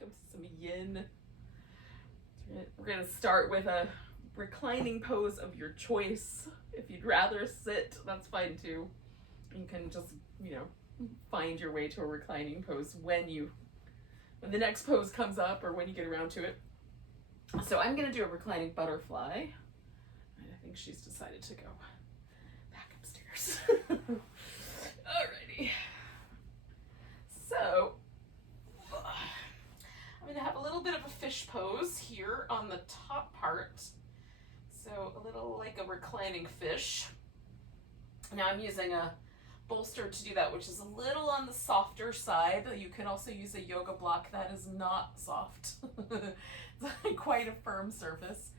Welcome to some yin. We're going to start with a reclining pose of your choice. If you'd rather sit, that's fine too. You can just, find your way to a reclining pose when the next pose comes up or when you get around to it. So I'm going to do a reclining butterfly. I think she's decided to go back upstairs. Alrighty. So I'm going to have a little bit of a fish pose here on the top part. So a little like a reclining fish. Now I'm using a bolster to do that, which is a little on the softer side. You can also use a yoga block that is not soft. It's quite a firm surface.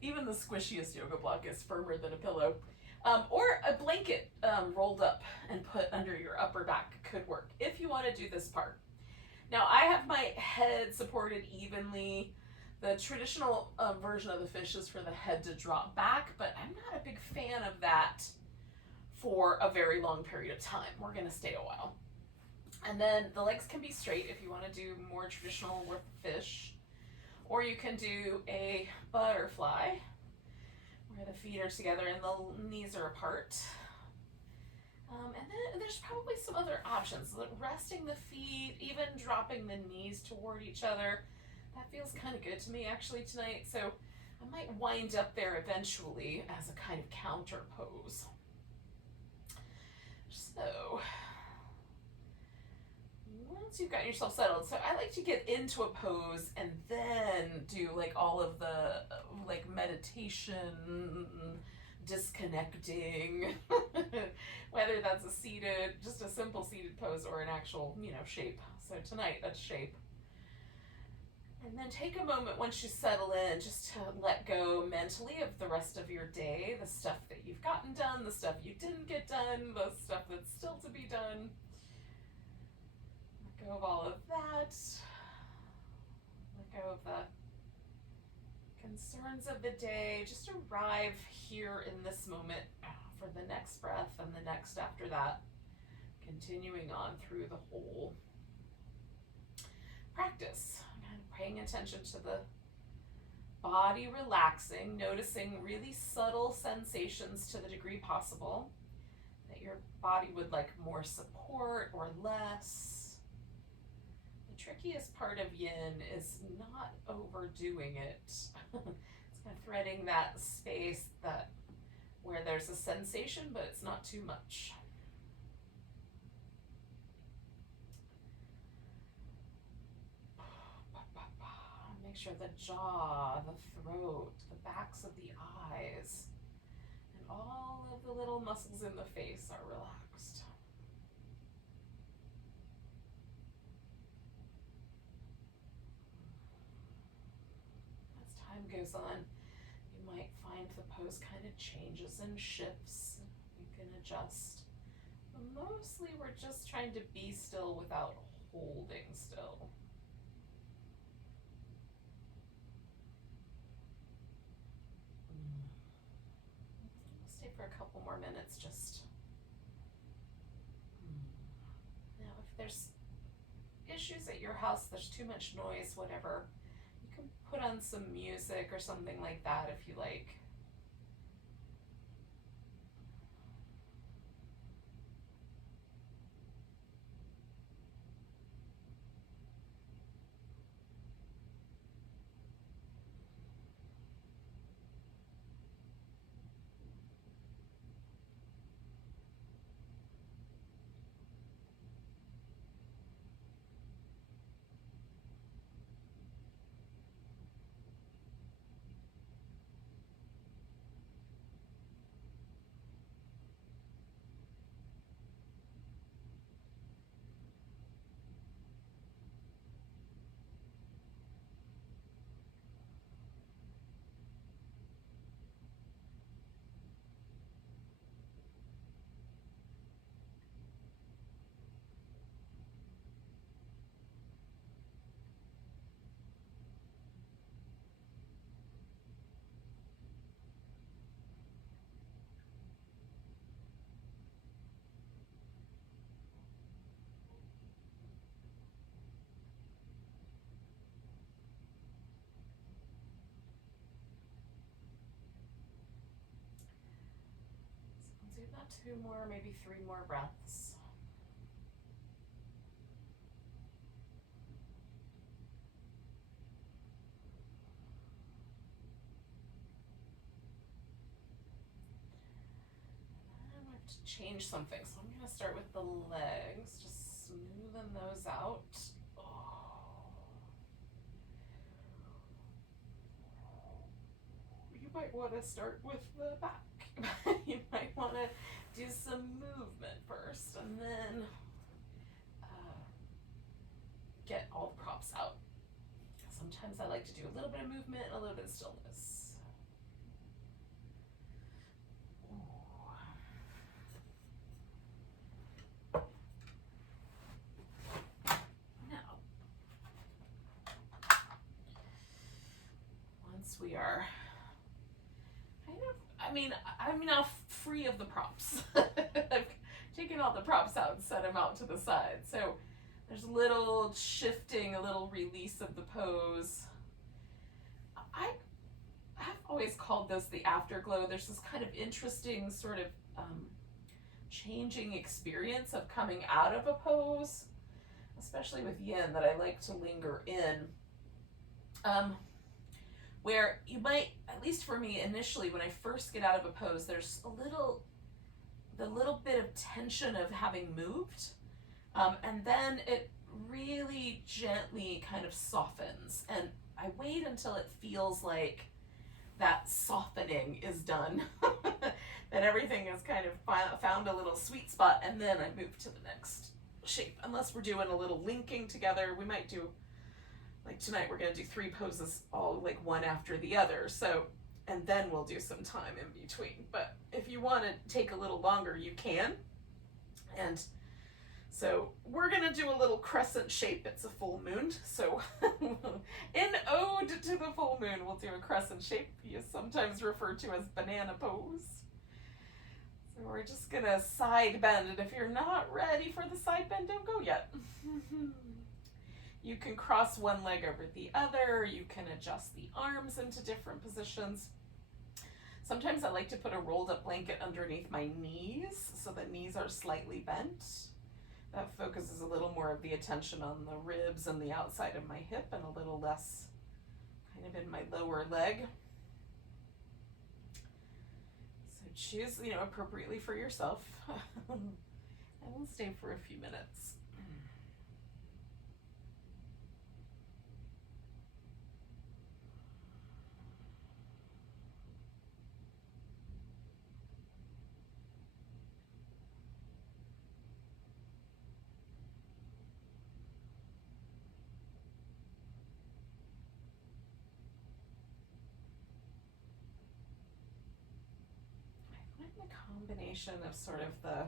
Even the squishiest yoga block is firmer than a pillow. Or a blanket rolled up and put under your upper back could work if you want to do this part. Now I have my head supported evenly. The traditional version of the fish is for the head to drop back, but I'm not a big fan of that for a very long period of time. We're going to stay a while. And then the legs can be straight if you want to do more traditional with fish. Or you can do a butterfly where the feet are together and the knees are apart. And then there's probably some other options, like resting the feet, even dropping the knees toward each other. That feels kind of good to me actually tonight. So I might wind up there eventually as a kind of counter pose. So once you've got yourself settled, so I like to get into a pose and then do like all of the like meditation, disconnecting, whether that's just a simple seated pose or an actual, shape. So tonight that's shape. And then take a moment once you settle in just to let go mentally of the rest of your day, the stuff that you've gotten done, the stuff you didn't get done, the stuff that's still to be done. Let go of all of that. Let go of the concerns of the day. Just arrive here in this moment for the next breath and the next after that, continuing on through the whole practice. Paying attention to the body relaxing, noticing really subtle sensations to the degree possible, that your body would like more support or less. The trickiest part of yin is not overdoing it. It's kind of threading that space where there's a sensation, but it's not too much. Make sure the jaw, the throat, the backs of the eyes, and all of the little muscles in the face are relaxed. As time goes on, you might find the pose kind of changes and shifts. You can adjust. But mostly we're just trying to be still without holding still. For a couple more minutes just. Now if there's issues at your house, there's too much noise, whatever, you can put on some music or something like that if you like. 2 more, maybe 3 more breaths. I'm going to change something. So I'm going to start with the legs, just smoothing those out. You might want to start with the back. You might want to do some movement first and then get all the props out. Sometimes I like to do a little bit of movement and a little bit of stillness. Now, once we are I'm now free of the props. I've taken all the props out and set them out to the side. So there's a little shifting, a little release of the pose. I've always called this the afterglow. There's this kind of interesting sort of changing experience of coming out of a pose, especially with Yin, that I like to linger in. Where you might, at least for me initially, when I first get out of a pose, there's the little bit of tension of having moved, and then it really gently kind of softens, and I wait until it feels like that softening is done, that everything has kind of found a little sweet spot, and then I move to the next shape. Unless we're doing a little linking together, we might do, like tonight we're going to do 3 poses all like one after the other, so, and then we'll do some time in between. But if you want to take a little longer, you can. And so we're going to do a little crescent shape. It's a full moon, so in ode to the full moon, we'll do a crescent shape, sometimes referred to as banana pose. So we're just going to side bend, and if you're not ready for the side bend, don't go yet. You can cross one leg over the other. You can adjust the arms into different positions. Sometimes I like to put a rolled up blanket underneath my knees so the knees are slightly bent. That focuses a little more of the attention on the ribs and the outside of my hip and a little less kind of in my lower leg. So choose, appropriately for yourself. I will stay for a few minutes. The combination of sort of the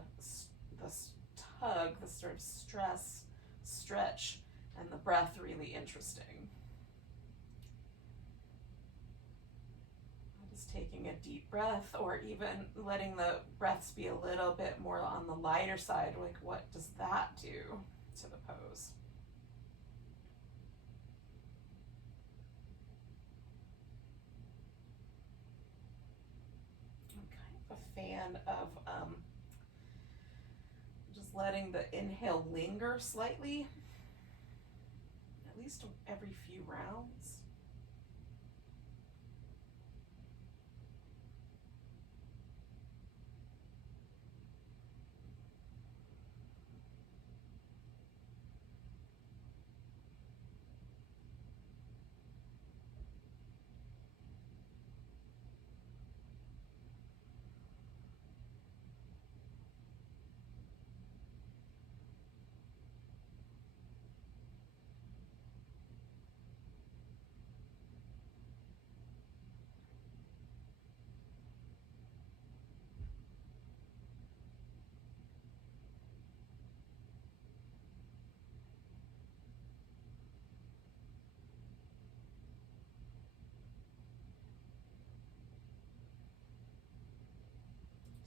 tug, the sort of stress, stretch, and the breath really interesting. Just taking a deep breath, or even letting the breaths be a little bit more on the lighter side, like what does that do to the pose? A fan of just letting the inhale linger slightly, at least every few rounds.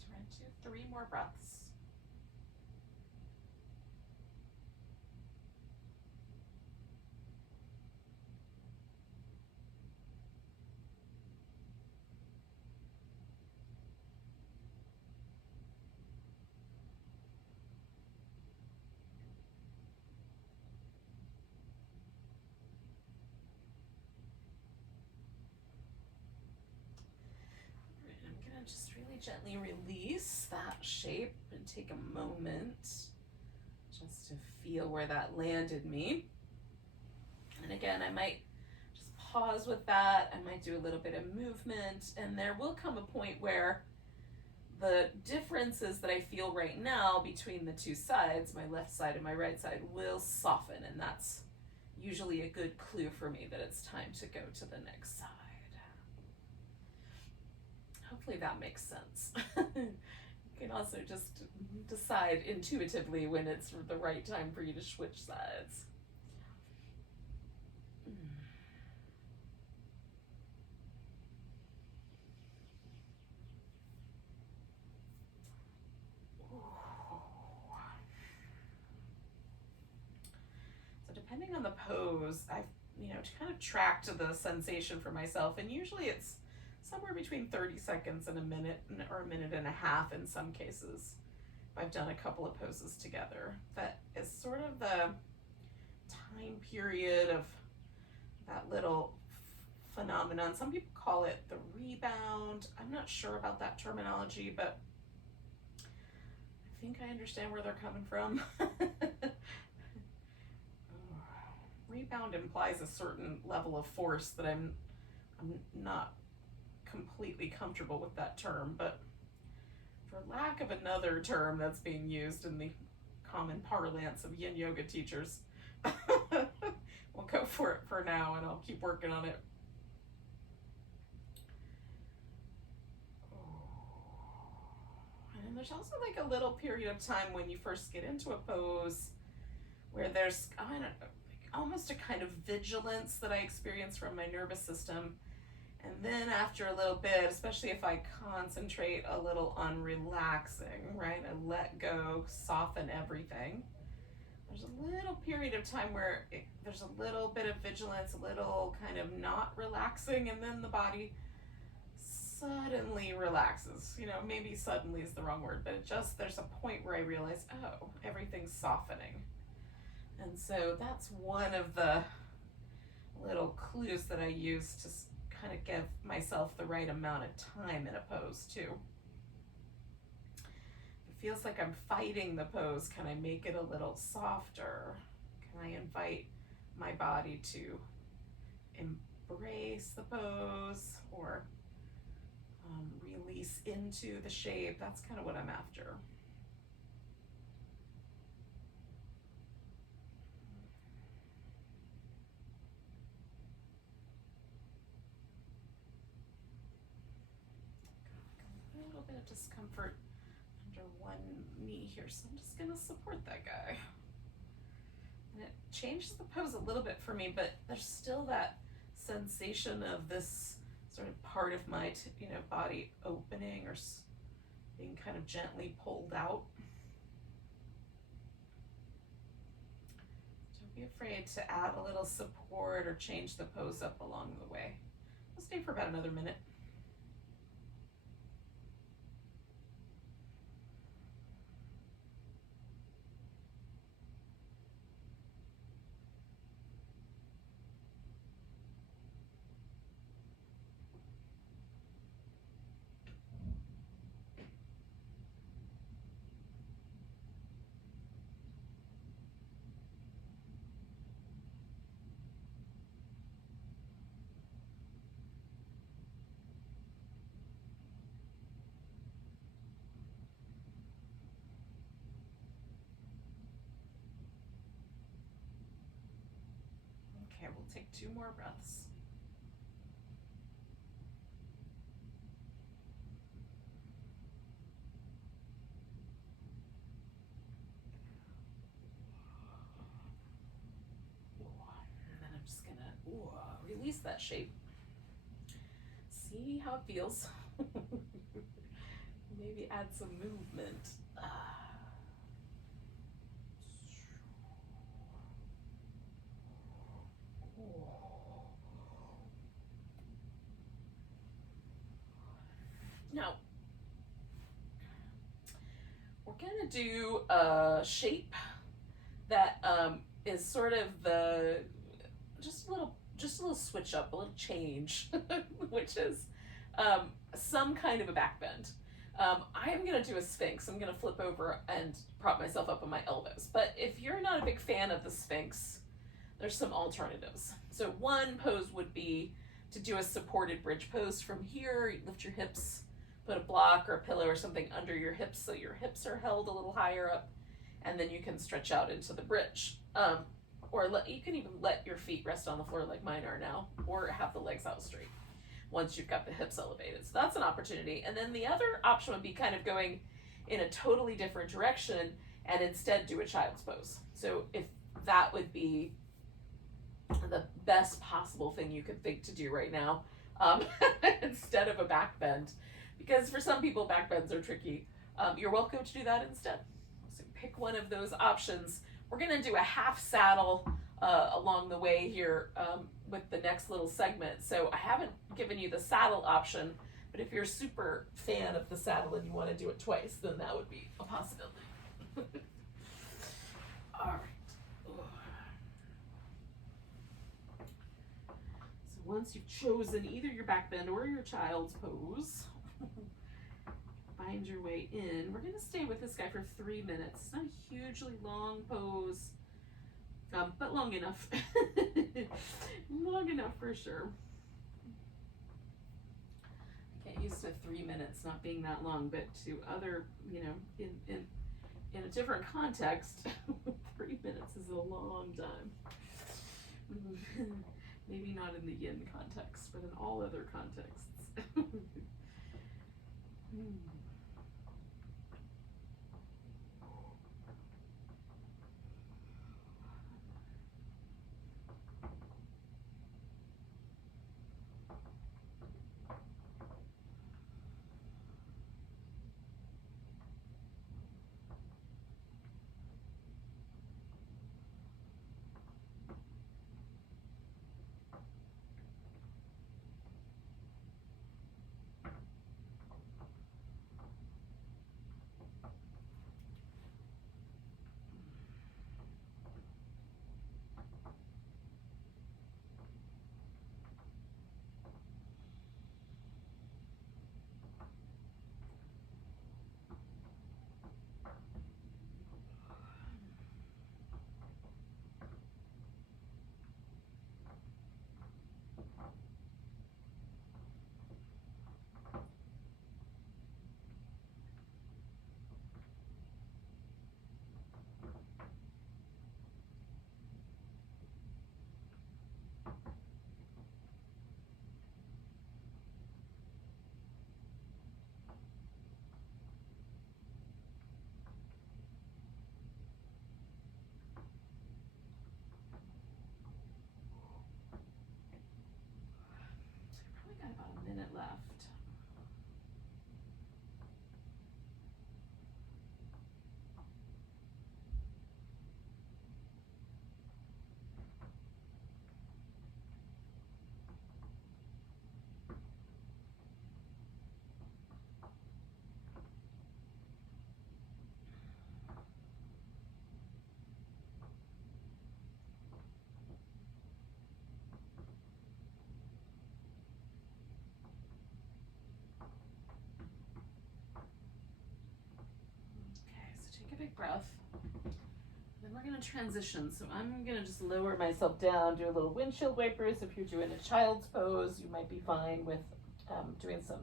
Turn to 3 more breaths. just really gently release that shape and take a moment just to feel where that landed me. And again, I might just pause with that. I might do a little bit of movement, and there will come a point where the differences that I feel right now between the two sides, my left side and my right side, will soften, and that's usually a good clue for me that it's time to go to the next side. Hopefully that makes sense. You can also just decide intuitively when it's the right time for you to switch sides. So depending on the pose, I've kind of tracked the sensation for myself, and usually it's somewhere between 30 seconds and a minute, or a minute and a half in some cases. I've done a couple of poses together. That is sort of the time period of that little phenomenon. Some people call it the rebound. I'm not sure about that terminology, but I think I understand where they're coming from. Rebound implies a certain level of force that I'm not completely comfortable with that term, but for lack of another term that's being used in the common parlance of Yin Yoga teachers, we'll go for it for now, and I'll keep working on it. And then there's also like a little period of time when you first get into a pose where there's, I don't know, almost a kind of vigilance that I experience from my nervous system. And then after a little bit, especially if I concentrate a little on relaxing, right? I let go, soften everything. There's a little period of time where there's a little bit of vigilance, a little kind of not relaxing, and then the body suddenly relaxes. Maybe suddenly is the wrong word, but there's a point where I realize, oh, everything's softening. And so that's one of the little clues that I use to kind of give myself the right amount of time in a pose too. It feels like I'm fighting the pose. Can I make it a little softer? Can I invite my body to embrace the pose, or release into the shape? That's kind of what I'm after. A little bit of discomfort under one knee here, so I'm just going to support that guy. And it changes the pose a little bit for me, but there's still that sensation of this sort of part of my body opening or being kind of gently pulled out. Don't be afraid to add a little support or change the pose up along the way. We'll stay for about another minute. Okay, we'll take 2 more breaths. And then I'm just gonna release that shape. See how it feels. Maybe add some movement. Now, we're gonna do a shape that is sort of just a little switch up, a little change, which is some kind of a back bend. I am going to do a Sphinx. I'm going to flip over and prop myself up on my elbows. But if you're not a big fan of the Sphinx, there's some alternatives. So one pose would be to do a supported bridge pose from here. You lift your hips, put a block or a pillow or something under your hips so your hips are held a little higher up, and then you can stretch out into the bridge. You can even let your feet rest on the floor like mine are now, or have the legs out straight once you've got the hips elevated. So that's an opportunity. And then the other option would be kind of going in a totally different direction and instead do a child's pose. So if that would be the best possible thing you could think to do right now, instead of a back bend, because for some people back bends are tricky. You're welcome to do that instead. So pick one of those options. We're going to do a half saddle along the way here with the next little segment. So I haven't given you the saddle option, but if you're a super fan of the saddle and you want to do it twice, then that would be a possibility. All right. So once you've chosen either your back bend or your child's pose, find your way in. We're going to stay with this guy for 3 minutes. It's not a hugely long pose, but long enough. Long enough for sure. I get used to 3 minutes not being that long, but to other, in a different context, 3 minutes is a long time. Maybe not in the yin context, but in all other contexts. Got about a minute left. Take a big breath. Then we're going to transition. So I'm going to just lower myself down, do a little windshield wipers. If you're doing a child's pose, you might be fine with doing some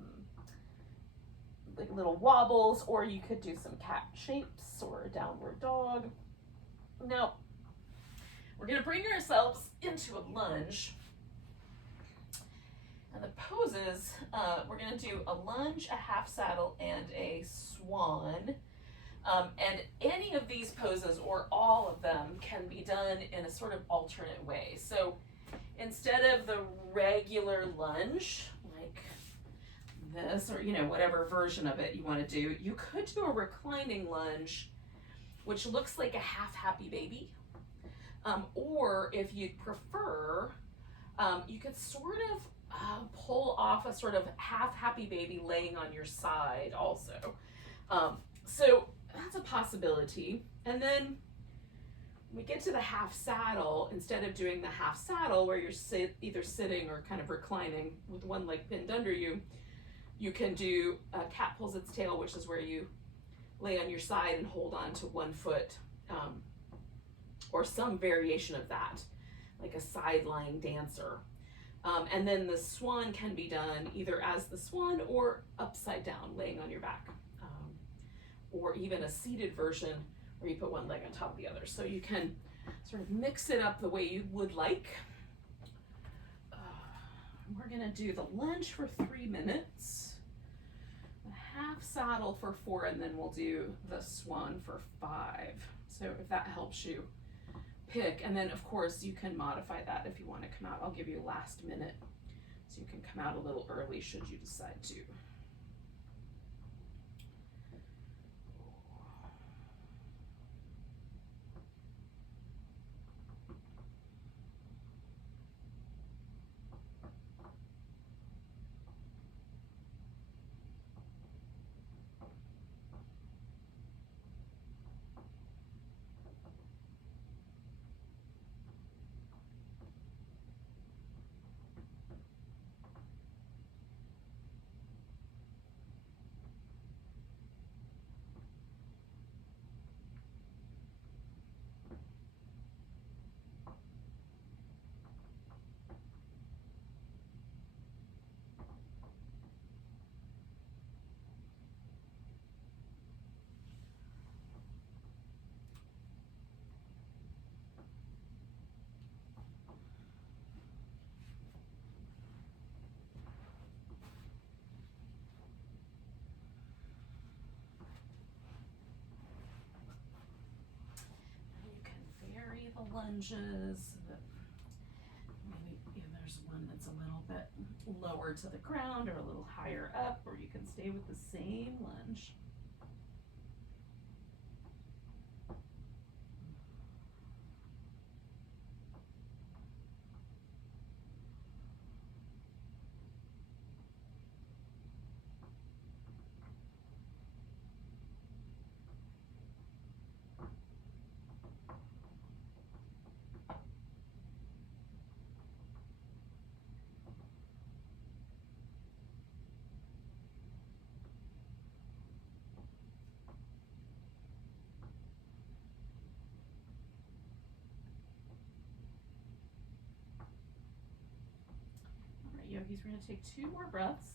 like little wobbles, or you could do some cat shapes or a downward dog. Now, we're going to bring ourselves into a lunge. And the poses, we're going to do a lunge, a half saddle, and a swan. And any of these poses, or all of them, can be done in a sort of alternate way. So instead of the regular lunge, like this, or whatever version of it you want to do, you could do a reclining lunge, which looks like a half happy baby. Or if you'd prefer, you could sort of pull off a sort of half happy baby laying on your side also. So that's a possibility. And then when we get to the half saddle, instead of doing the half saddle where you're either sitting or kind of reclining with one leg pinned under you, You can do cat pulls its tail, which is where you lay on your side and hold on to one foot, or some variation of that, like a side lying dancer. And then the swan can be done either as the swan or upside down, laying on your back, or even a seated version where you put one leg on top of the other. So you can sort of mix it up the way you would like. We're gonna do the lunge for 3 minutes, the half saddle for 4, and then we'll do the swan for 5. So if that helps you pick, and then of course you can modify that if you want to come out. I'll give you last minute, so you can come out a little early should you decide to. Lunges. Maybe there's one that's a little bit lower to the ground or a little higher up, or you can stay with the same lunge. Yogis, we're going to take 2 more breaths,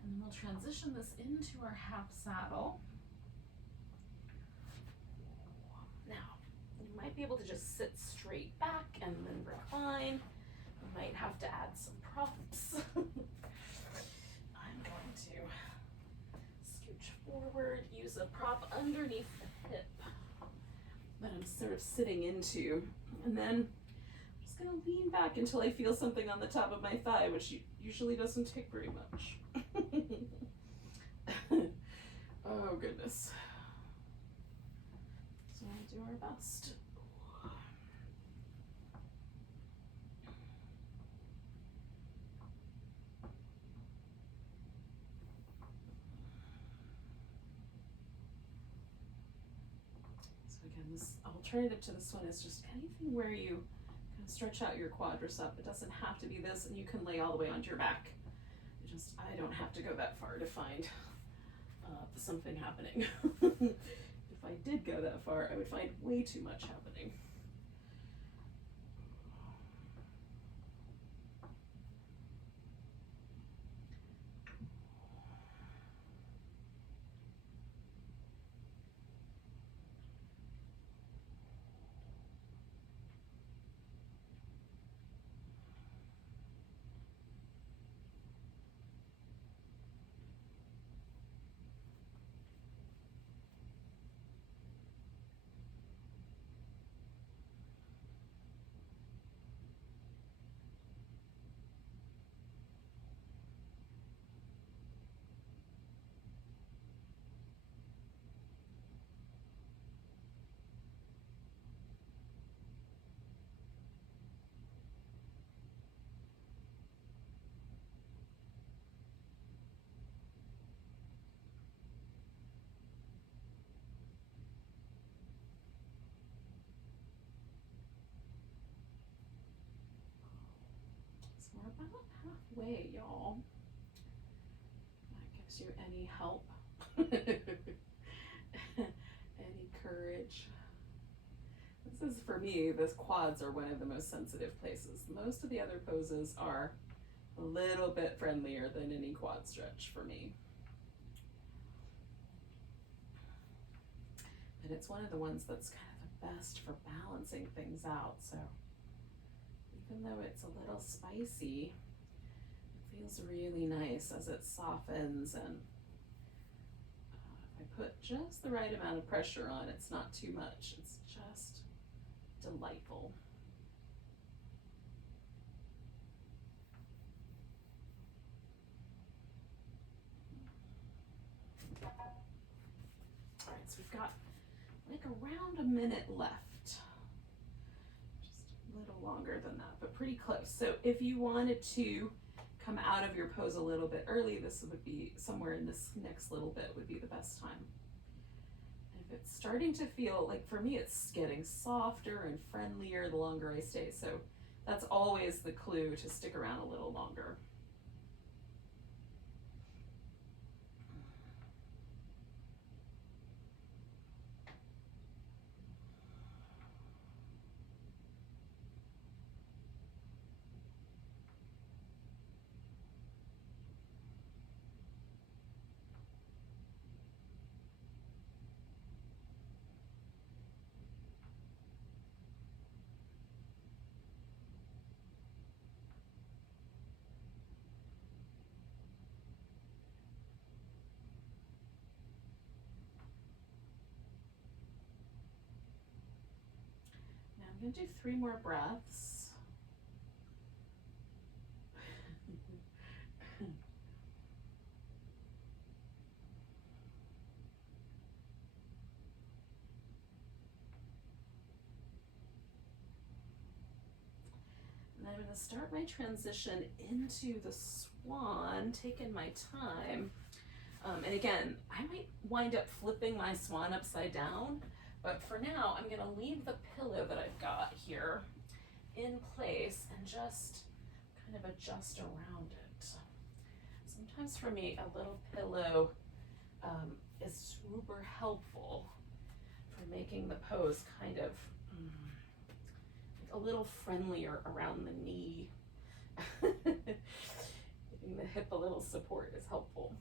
and then we'll transition this into our half saddle. Now, you might be able to just sit straight back and then recline. You might have to add some props. I'm going to scooch forward, use a prop underneath the hip that I'm sort of sitting into, and then I'm going to lean back until I feel something on the top of my thigh, which usually doesn't take very much. Oh, goodness. So we'll do our best. So again, this alternative to this one is just anything where you stretch out your quadricep. It doesn't have to be this, and you can lay all the way onto your back. I don't have to go that far to find something happening. If I did go that far, I would find way too much happening. We're about halfway, y'all. gives you any help, any courage. This is, for me, the quads are one of the most sensitive places. Most of the other poses are a little bit friendlier than any quad stretch for me. But it's one of the ones that's kind of the best for balancing things out. So even though it's a little spicy, it feels really nice as it softens, and if I put just the right amount of pressure on, it's not too much, it's just delightful. All right, so we've got like around a minute left. Just a little longer than that, but pretty close. So if you wanted to come out of your pose a little bit early, this would be somewhere in this next little bit would be the best time. And if it's starting to feel like, for me, it's getting softer and friendlier the longer I stay. So that's always the clue to stick around a little longer. I'm going to do 3 more breaths. And I'm going to start my transition into the swan, taking my time. And again, I might wind up flipping my swan upside down, but for now, I'm gonna leave the pillow that I've got here in place and just kind of adjust around it. Sometimes for me, a little pillow is super helpful for making the pose kind of a little friendlier around the knee. Giving the hip a little support is helpful.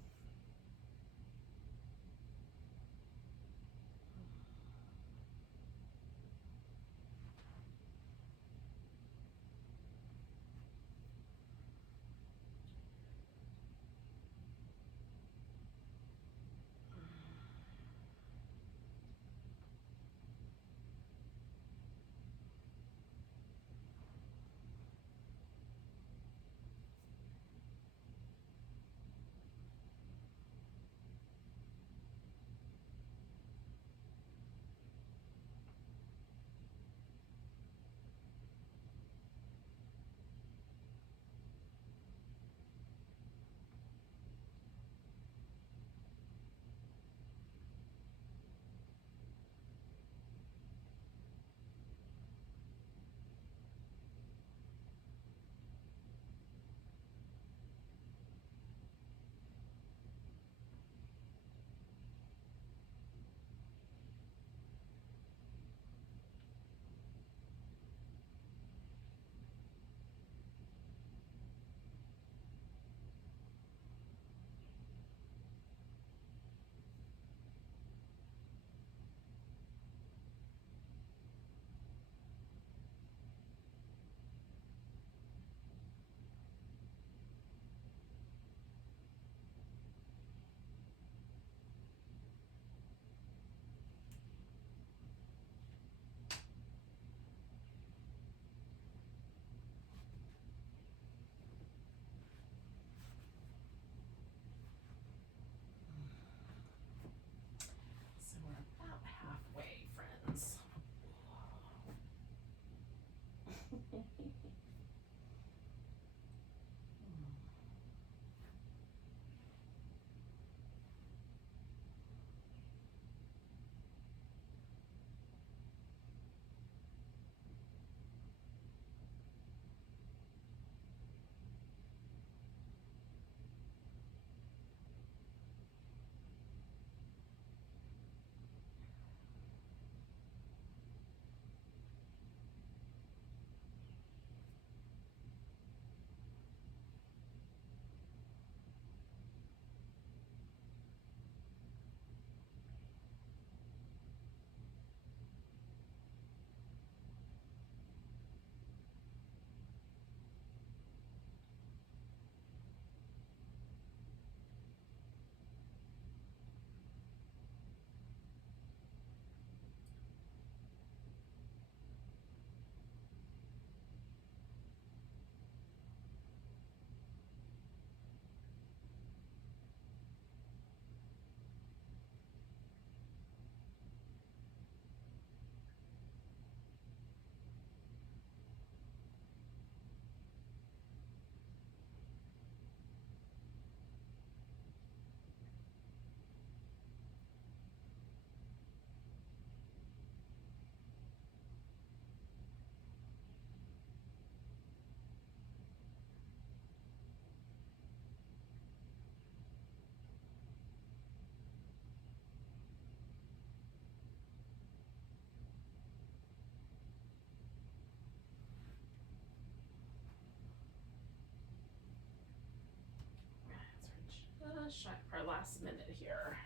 finish our last minute here.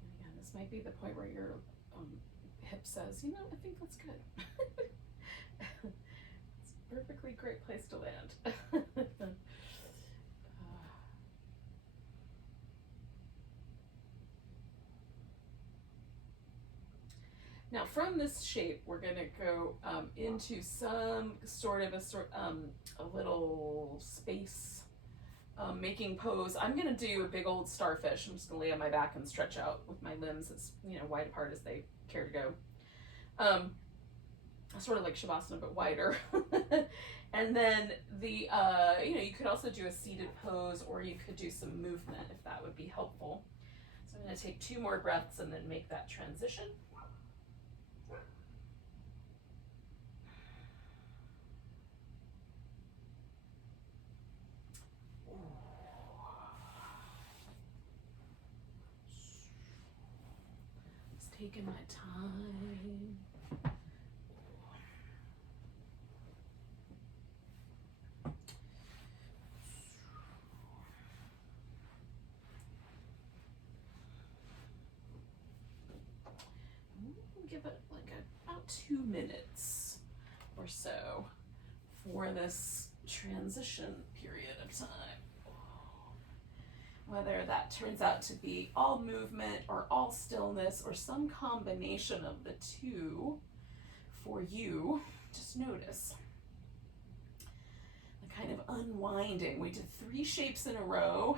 And again, this might be the point where your hip says, you know, I think that's good. It's a perfectly great place to land. Now from this shape, we're going to go into some sort of a little space making pose. I'm going to do a big old starfish. I'm just going to lay on my back and stretch out with my limbs as wide apart as they care to go. Sort of like Shavasana, but wider. And then the you could also do a seated pose, or you could do some movement if that would be helpful. So I'm going to take 2 more breaths and then make that transition. Taking my time. Give it like about 2 minutes or so for this transition period of time. Whether that turns out to be all movement or all stillness or some combination of the two for you, just notice. The kind of unwinding. We did 3 shapes in a row.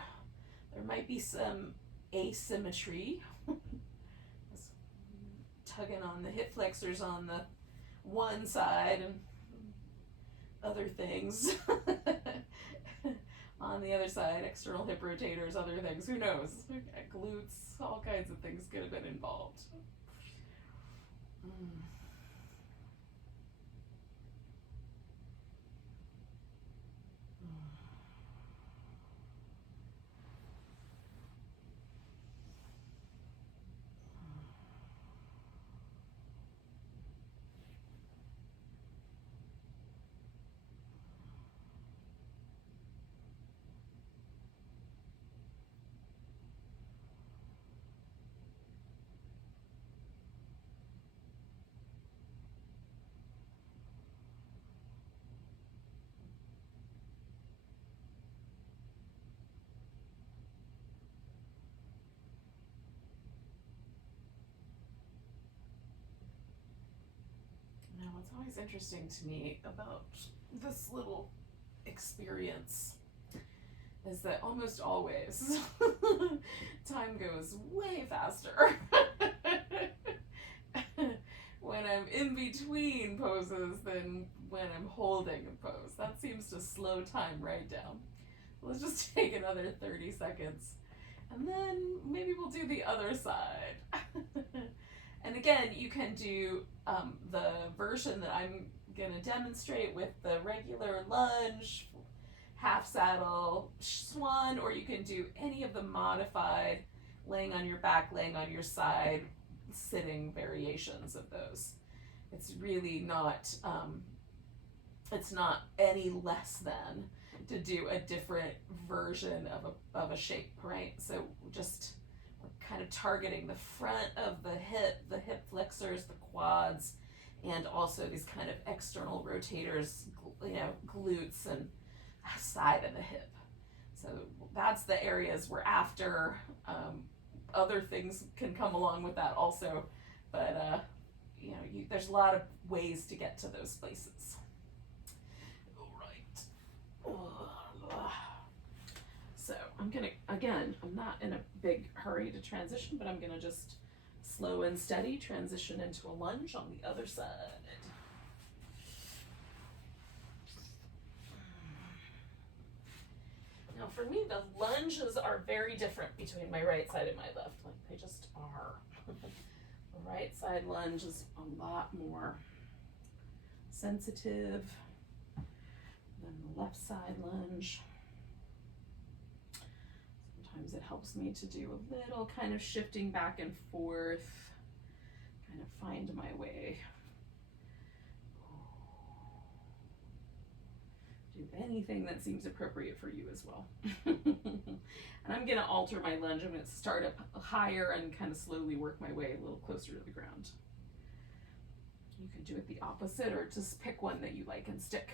There might be some asymmetry. Just tugging on the hip flexors on the one side and other things. On the other side, external hip rotators, other things, who knows? Glutes, all kinds of things could have been involved. Now, what's always interesting to me about this little experience is that almost always time goes way faster when I'm in between poses than when I'm holding a pose. That seems to slow time right down. Let's just take another 30 seconds and then maybe we'll do the other side. And again, you can do the version that I'm going to demonstrate with the regular lunge, half saddle, swan, or you can do any of the modified laying on your back, laying on your side, sitting variations of those. It's really not, it's not any less than to do a different version of a shape, right? So just kind of targeting the front of the hip flexors, the quads, and also these kind of external rotators, glutes and side of the hip. So that's the areas we're after. Other things can come along with that also, but there's a lot of ways to get to those places. All right. So I'm not in a big hurry to transition, but I'm gonna just slow and steady transition into a lunge on the other side. Now for me, the lunges are very different between my right side and my left. Like they just are. The right side lunge is a lot more sensitive than the left side lunge. Sometimes it helps me to do a little kind of shifting back and forth, kind of find my way. anything that seems appropriate for you as well. And I'm going to alter my lunge. I'm going to start up higher and kind of slowly work my way a little closer to the ground. You can do it the opposite or just pick one that you like and stick.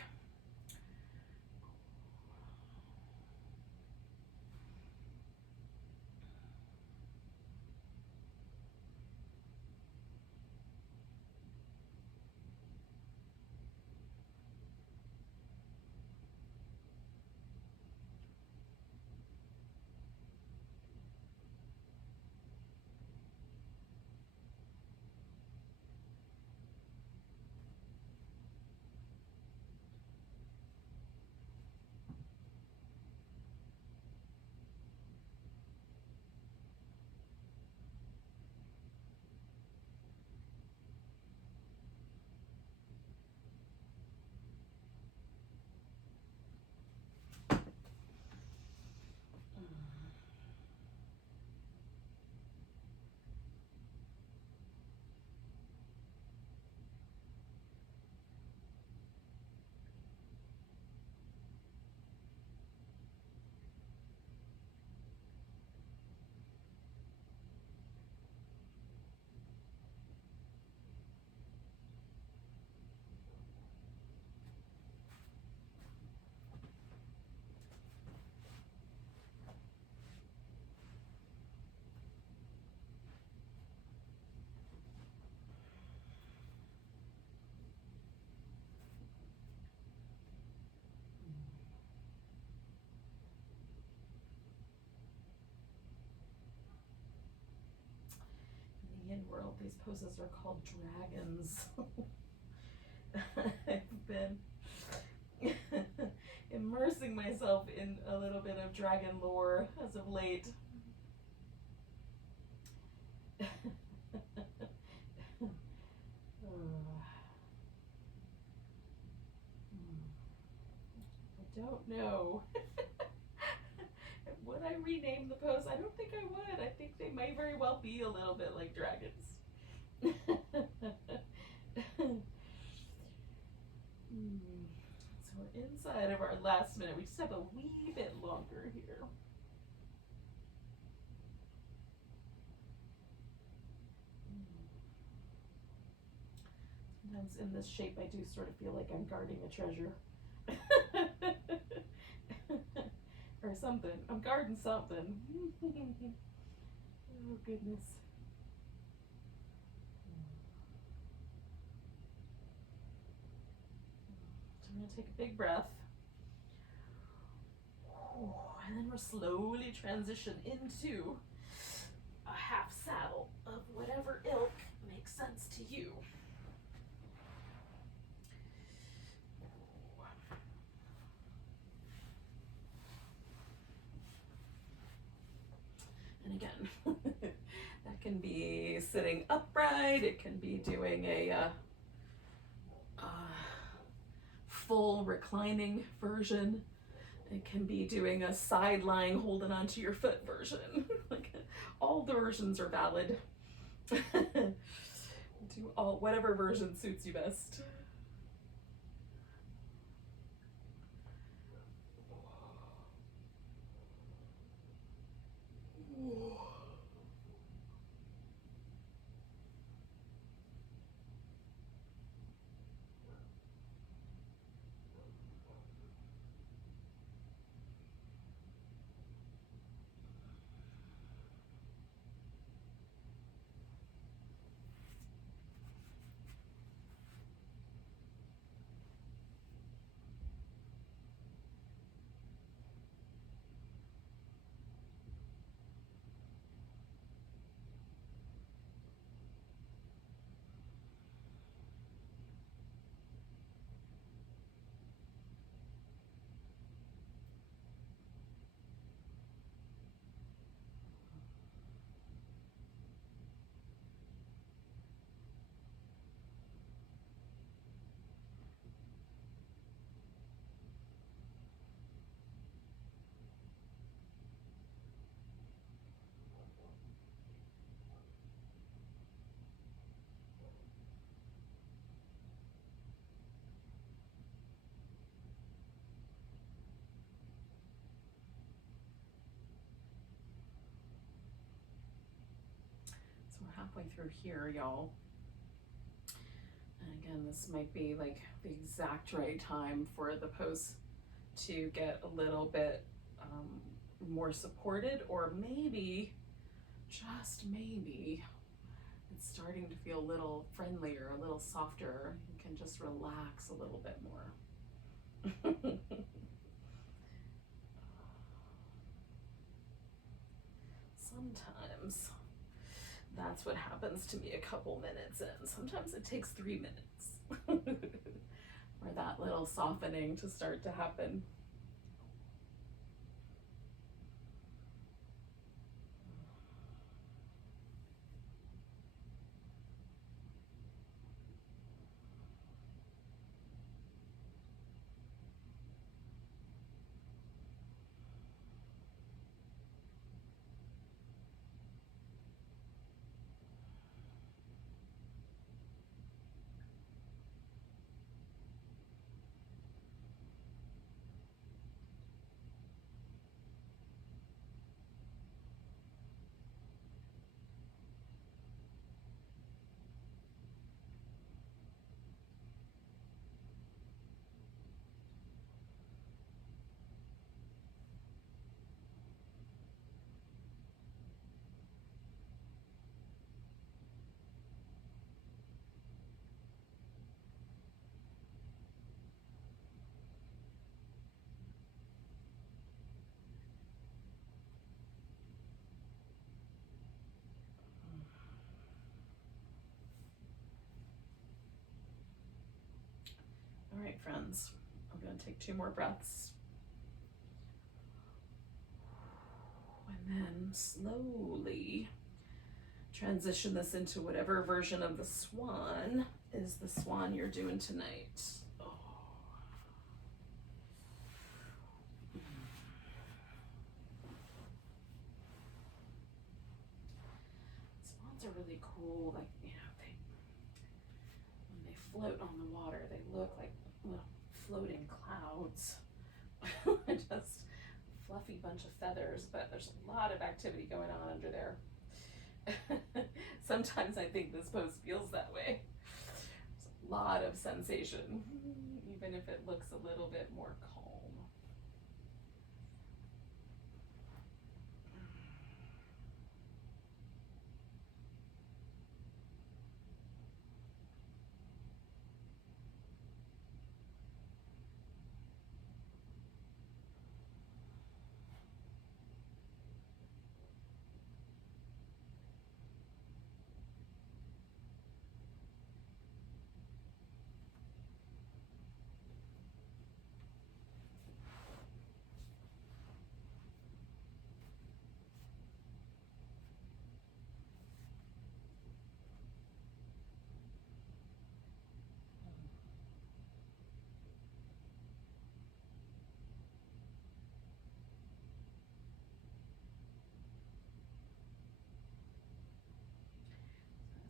In the Yin world, these poses are called dragons. I've been immersing myself in a little bit of dragon lore as of late. I don't know. Would I rename the pose? I don't think I would. I think they may very well be a little bit like dragons. So we're inside of our last minute. We just have a wee bit longer here. Sometimes in this shape I do sort of feel like I'm guarding a treasure. Or something. I'm guarding something. Oh goodness. So I'm going to take a big breath. And then we'll slowly transition into a half saddle of whatever ilk makes sense to you. And again, that can be sitting upright, it can be doing a full reclining version, it can be doing a side lying holding onto your foot version. Like, all the versions are valid. Do whatever version suits you best. halfway through here, y'all. And again, this might be like the exact right time for the pose to get a little bit more supported, or maybe, just maybe, it's starting to feel a little friendlier, a little softer. You can just relax a little bit more. Sometimes that's what happens to me a couple minutes in. Sometimes it takes 3 minutes for that little softening to start to happen. All right, friends, I'm going to take 2 more breaths. And then slowly transition this into whatever version of the swan is the swan you're doing tonight. Oh. Swans are really cool. Like, you know, when they float on the water, they look like little floating clouds. Just a fluffy bunch of feathers, but there's a lot of activity going on under there. Sometimes I think this pose feels that way. There's a lot of sensation, even if it looks a little bit more calm.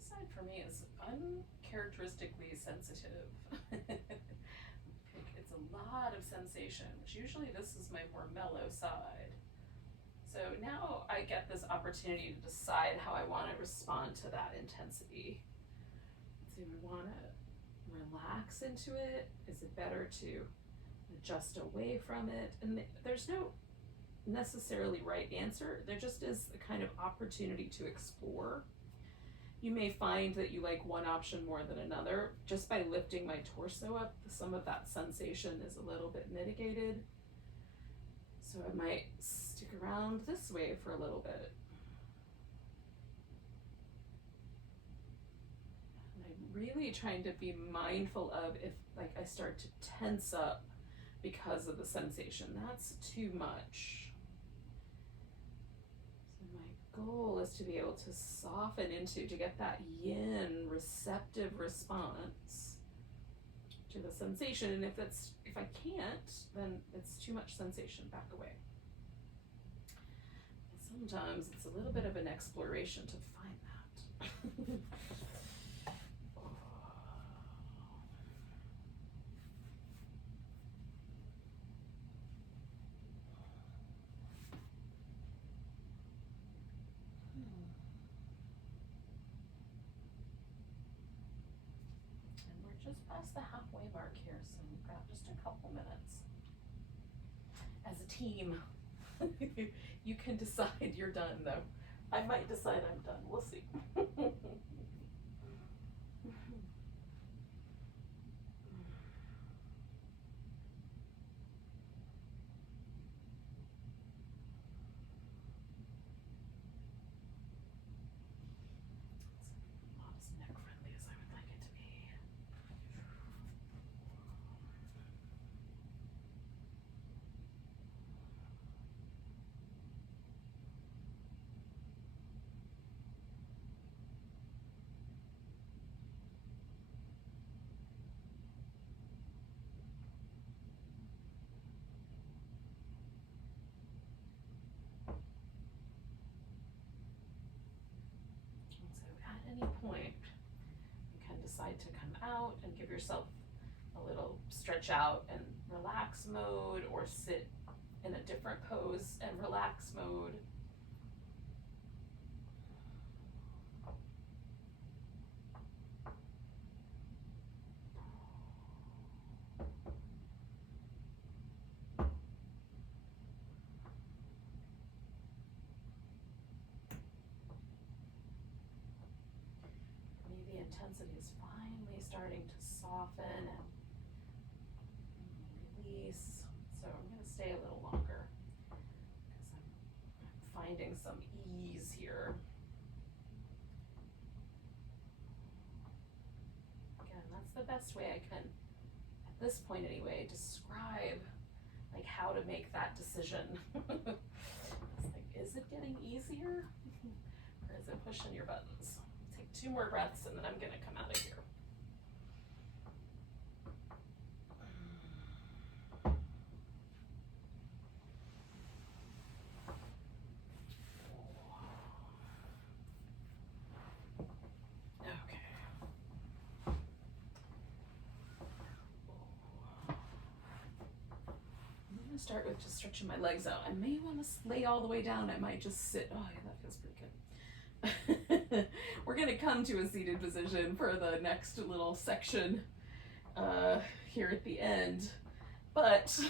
Side for me is uncharacteristically sensitive. It's a lot of sensation, which usually this is my more mellow side. So now I get this opportunity to decide how I want to respond to that intensity. Do I want to relax into it? Is it better to adjust away from it? And there's no necessarily right answer. There just is a kind of opportunity to explore. You may find that you like one option more than another. Just by lifting my torso up, some of that sensation is a little bit mitigated. So I might stick around this way for a little bit. And I'm really trying to be mindful of if like I start to tense up because of the sensation. That's too much. Goal is to be able to soften into, to get that yin receptive response to the sensation. And if I can't, then it's too much sensation, back away. And sometimes it's a little bit of an exploration to find that. past the halfway mark here, so we've got just a couple minutes. As a team, you can decide you're done, though. I might decide I'm done. We'll see. Not as neck friendly as I would like it to be. At any point, you can decide to come out and give yourself a little stretch out and relax mode, or sit in a different pose and relax mode. Maybe intensity is finally starting to soften and release. So I'm going to stay a little longer because I'm finding some ease here. Again, that's the best way I can, at this point anyway, describe like how to make that decision. It's like, is it getting easier or is it pushing your buttons? Take 2 more breaths and then I'm going to come out of here. Start with just stretching my legs out. I may want to lay all the way down. I might just sit. Oh yeah, that feels pretty good. We're going to come to a seated position for the next little section here at the end. But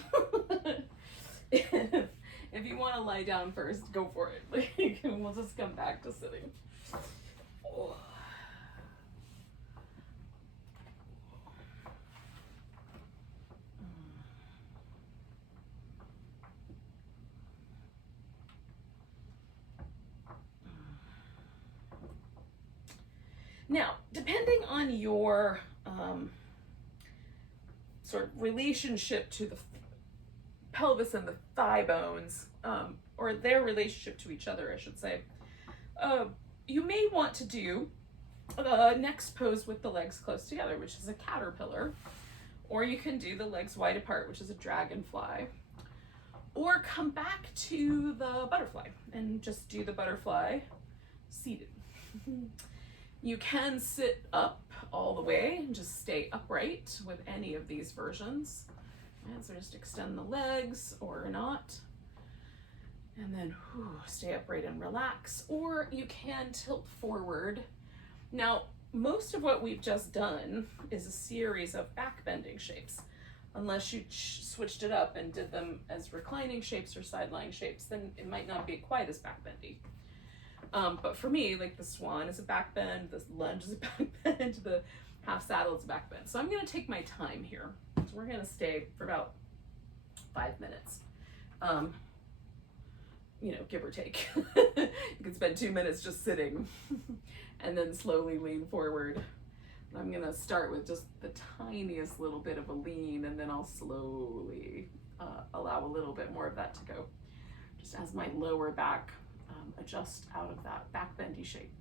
if you want to lie down first, go for it. We'll just come back to sitting. Oh. Now, depending on your sort of relationship to the pelvis and the thigh bones, or their relationship to each other, I should say, you may want to do the next pose with the legs close together, which is a caterpillar, or you can do the legs wide apart, which is a dragonfly, or come back to the butterfly and just do the butterfly seated. You can sit up all the way and just stay upright with any of these versions. And so just extend the legs or not. And then stay upright and relax. Or you can tilt forward. Now, most of what we've just done is a series of back bending shapes. Unless you switched it up and did them as reclining shapes or side lying shapes, then it might not be quite as back bendy. But for me, like the swan is a back bend, the lunge is a back bend, the half saddle is a back bend. So I'm going to take my time here. So we're going to stay for about 5 minutes, give or take. You can spend 2 minutes just sitting and then slowly lean forward. I'm going to start with just the tiniest little bit of a lean, and then I'll slowly allow a little bit more of that to go, just as my lower back adjust out of that back bendy shape.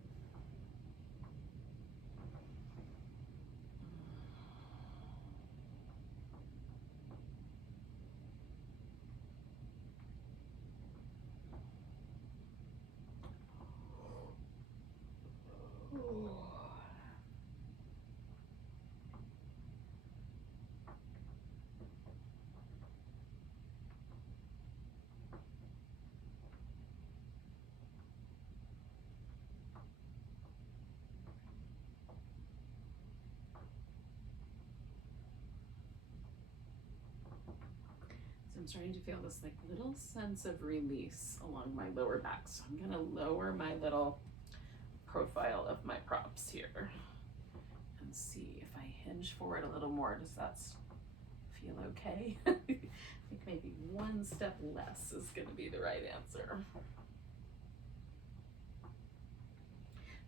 I'm starting to feel this like little sense of release along my lower back. So I'm gonna lower my little profile of my props here and see if I hinge forward a little more. Does that feel okay? I think maybe one step less is gonna be the right answer.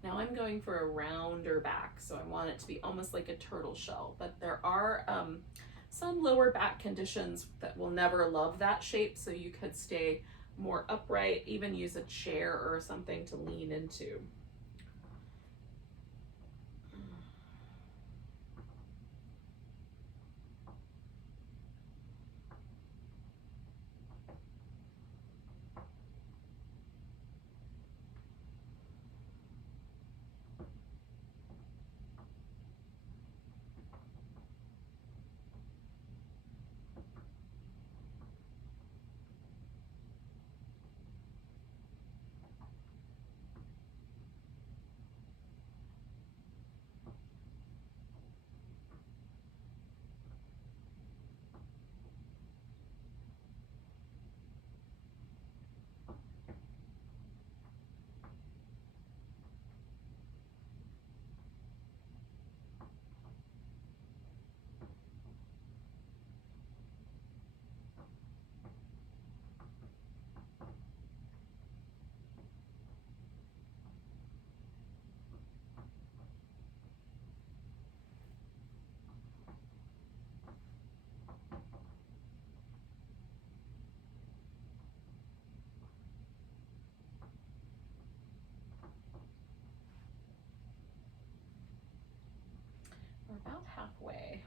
Now I'm going for a rounder back, so I want it to be almost like a turtle shell, but there are some lower back conditions that will never love that shape, so you could stay more upright, even use a chair or something to lean into. We're about halfway.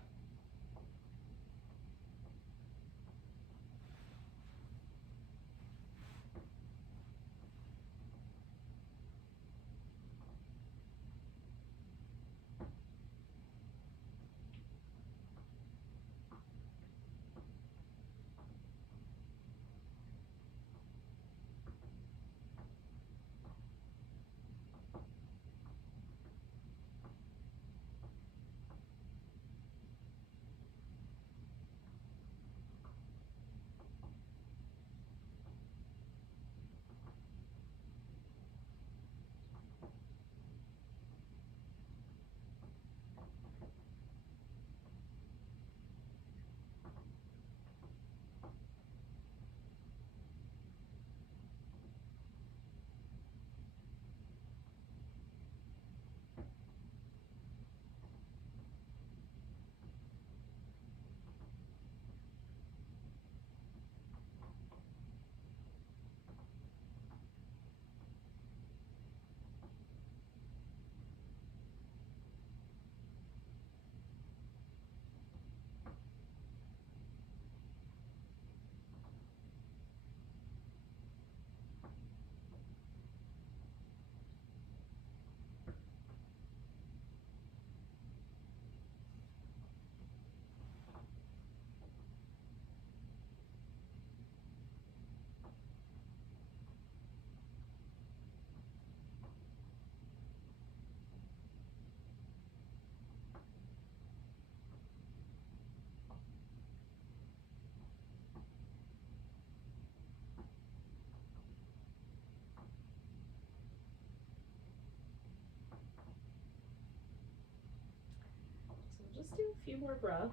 So just do a few more breaths.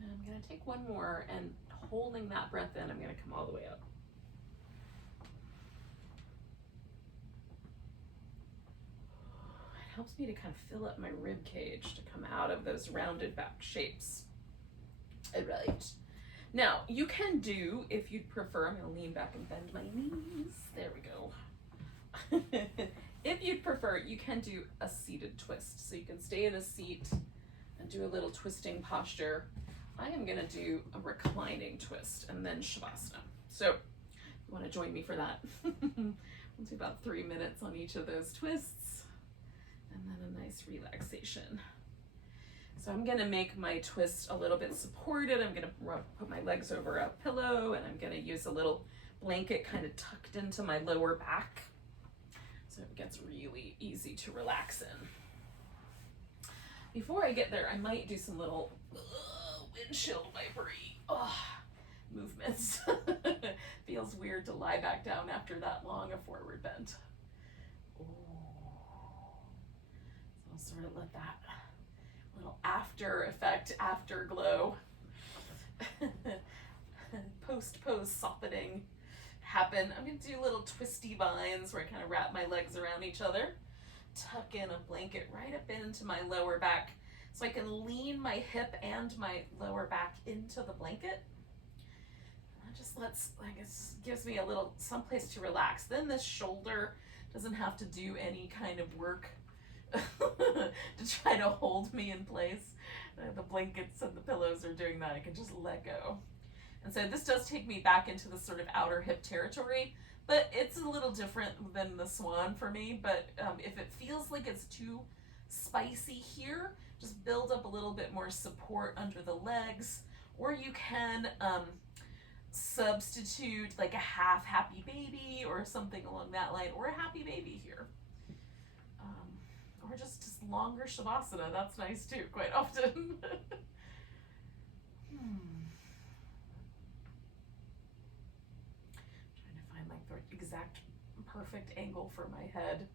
And I'm going to take one more, and holding that breath in, I'm going to come all the way up. It helps me to kind of fill up my rib cage to come out of those rounded back shapes. All right. Now, you can do, if you'd prefer, I'm going to lean back and bend my knees. There we go. If you'd prefer, you can do a seated twist. So you can stay in a seat and do a little twisting posture. I am going to do a reclining twist and then Shavasana. So if you want to join me for that, we'll do about 3 minutes on each of those twists and then a nice relaxation. So I'm gonna make my twist a little bit supported. I'm gonna put my legs over a pillow, and I'm gonna use a little blanket kind of tucked into my lower back, so it gets really easy to relax in. Before I get there, I might do some little windshield wipery movements. Feels weird to lie back down after that long a forward bend. So I'll sort of let that little after effect, afterglow, post-pose softening happen. I'm going to do little twisty vines where I kind of wrap my legs around each other, tuck in a blanket right up into my lower back so I can lean my hip and my lower back into the blanket. That just gives me a little someplace to relax. Then this shoulder doesn't have to do any kind of work to try to hold me in place. The blankets and the pillows are doing that. I can just let go. And so this does take me back into the sort of outer hip territory, but it's a little different than the swan for me. But if it feels like it's too spicy here, just build up a little bit more support under the legs, or you can substitute like a half happy baby or something along that line, or a happy baby here. Or just longer shavasana. That's nice too, quite often. Trying to find like the exact perfect angle for my head.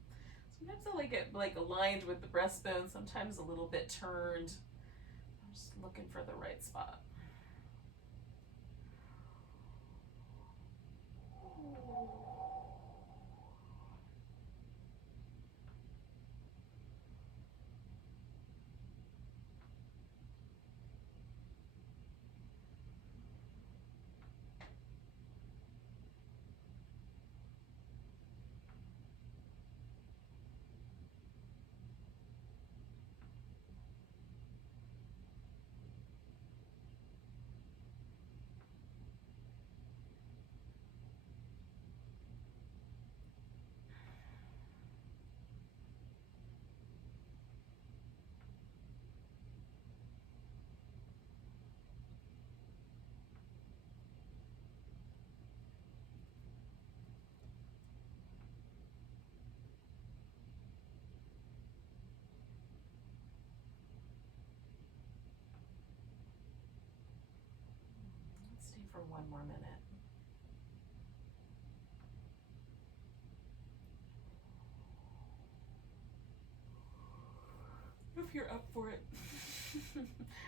Sometimes I like it like aligned with the breastbone, sometimes a little bit turned. I'm just looking for the right spot. For one more minute. If you're up for it,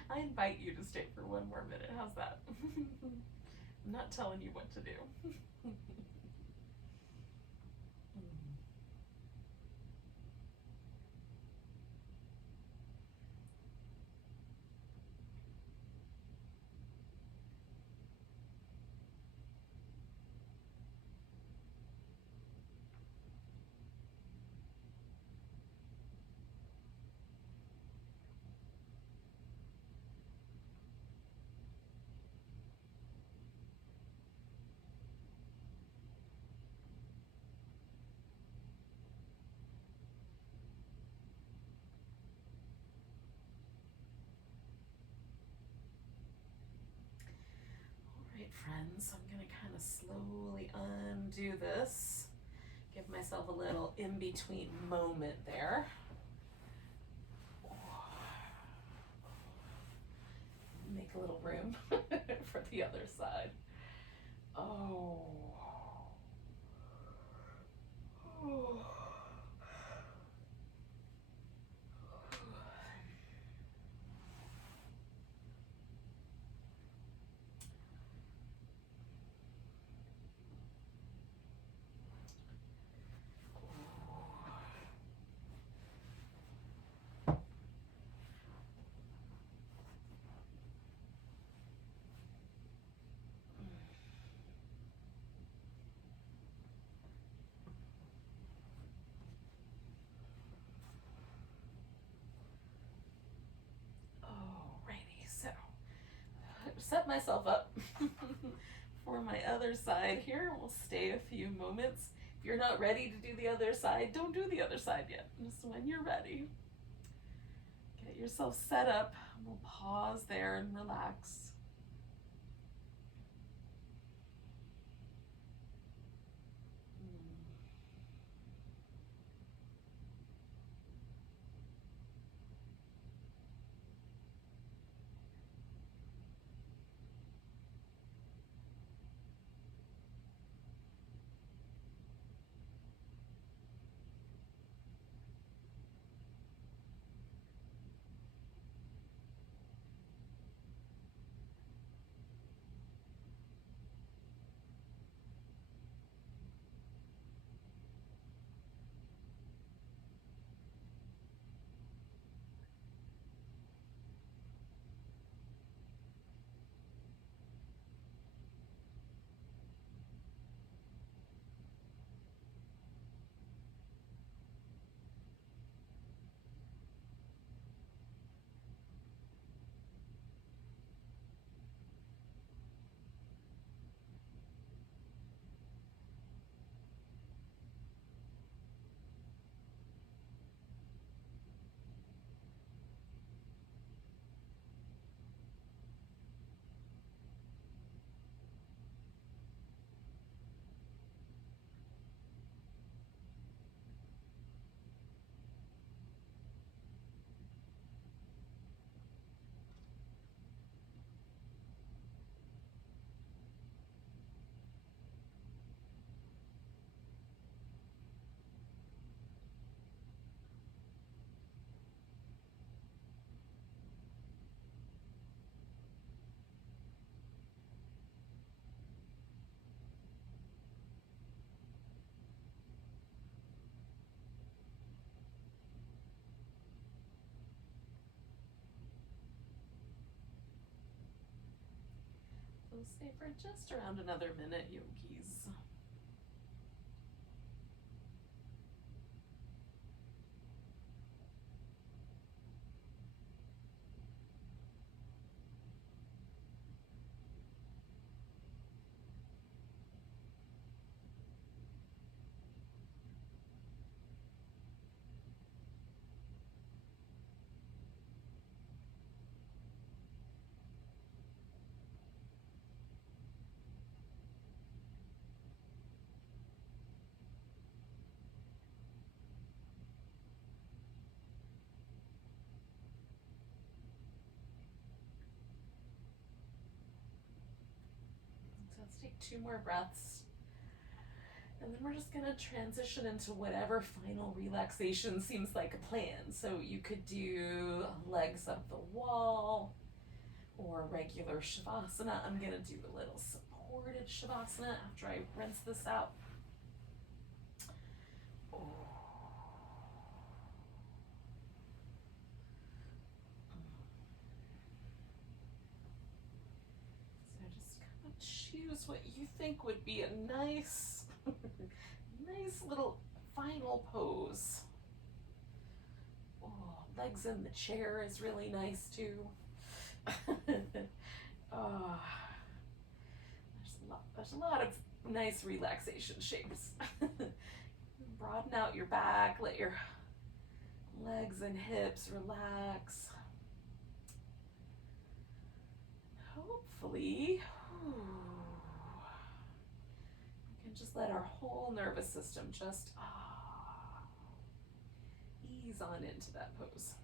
I invite you to stay for one more minute. How's that? I'm not telling you what to do. Friends, I'm going to kind of slowly undo this, give myself a little in-between moment there. Make a little room for the other side. Oh. Set myself up for my other side here. We'll stay a few moments. If you're not ready to do the other side, don't do the other side yet. Just when you're ready. Get yourself set up And we'll pause there and relax. We'll stay for just around another minute, yogis. So let's take 2 more breaths. And then we're just going to transition into whatever final relaxation seems like a plan. So you could do legs up the wall or regular shavasana. I'm going to do a little supported shavasana after I rinse this out. So just kind of choose what you think would be a nice, nice little final pose. Oh, legs in the chair is really nice too. Oh, there's a lot of nice relaxation shapes. Broaden out your back, let your legs and hips relax. Hopefully, we can just let our whole nervous system just ease on into that pose.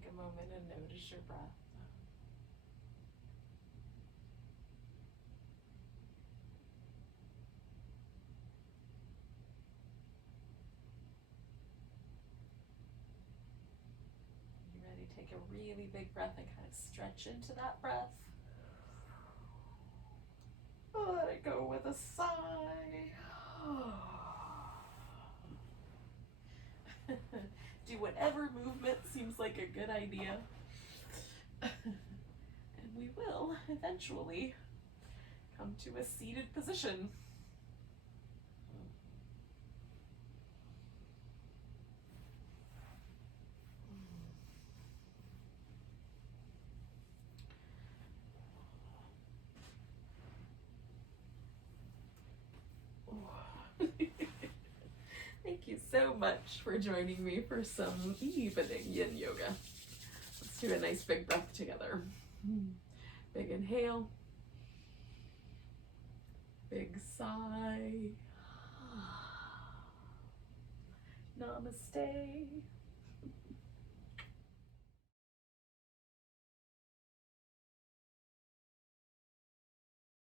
take a moment and notice your breath. You ready? Take a really big breath and kind of stretch into that breath. Let it go with a sigh. Do whatever movement seems like a good idea. And we will eventually come to a seated position. Thank you so much for joining me for some evening Yin Yoga. Let's do a nice big breath together. Big inhale. Big sigh. Namaste.